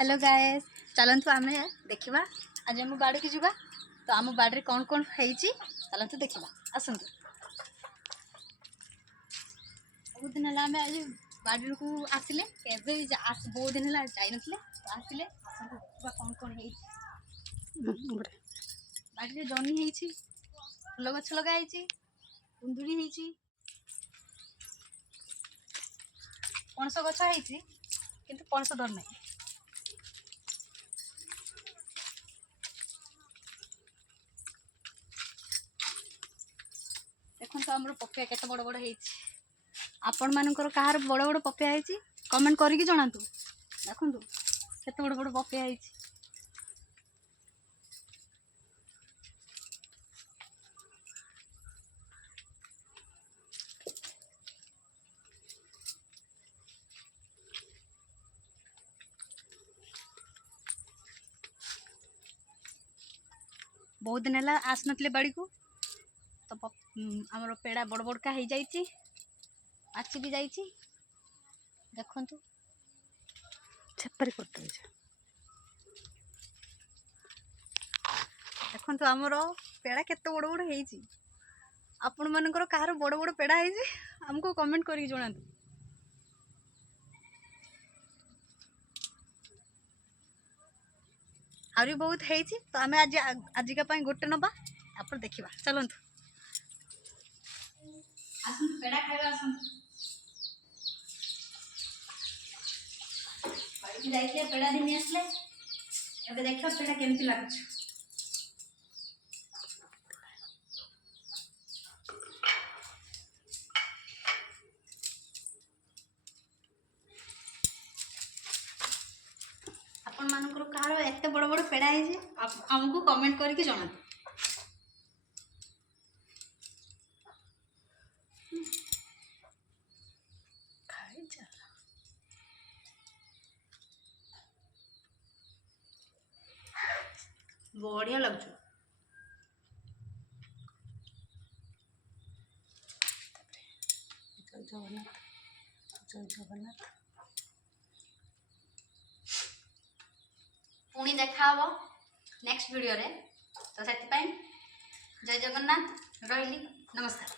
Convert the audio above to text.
Hello guys, चलतु आम देखा आज आम बाड़ी की जावा। तो आम बाड़ी कौन कौन होती चलतु देखा आसतु। बहुत दिन है आम आज बाड़ी को आसिले बहुत दिन है जाई नथिले तो आसिले देखा कौन कौन बाड़ी जह्नी है फूल गछ लगाई कुंदुरी है पणस गछ है किंतु पणस धर नहीं। देखो तो आमर पपिया केते बड़ बड़ है आपण मानकर कहार बड़ बड़ पपिया है कमेंट करके जनातु। देखो केते बड़ बड़ पपिया है। बहुत दिन है आस नथिले बाड़ी को तो आमर पेड़ा बड़ बड़का हो जाइए पाची भी जाइए। देखु छेपरी करते देखु आमर पेड़ा केते बड़ बड़ है। आपण मानकर कहार बड़ बड़ पेड़ा है हमको कमेंट करके जनातु। आहुरी बहुत है तो आम आज आजिका गोटे नवा आप देखा चलतु पेड़ा खाइबा जाइए पेड़ा दिन आसले एबे देख पेड़ा केमती लगुच। आपण मानकर कहार एते बड़ बड़ पेड़ा है हमको कमेंट करके जनातु। बढ़िया लगुच। जय जगन्नाथ जय जगन्नाथ। पुणी देखा नेक्स्ट वीडियो रे तो से जय जगन्नाथ रही नमस्कार।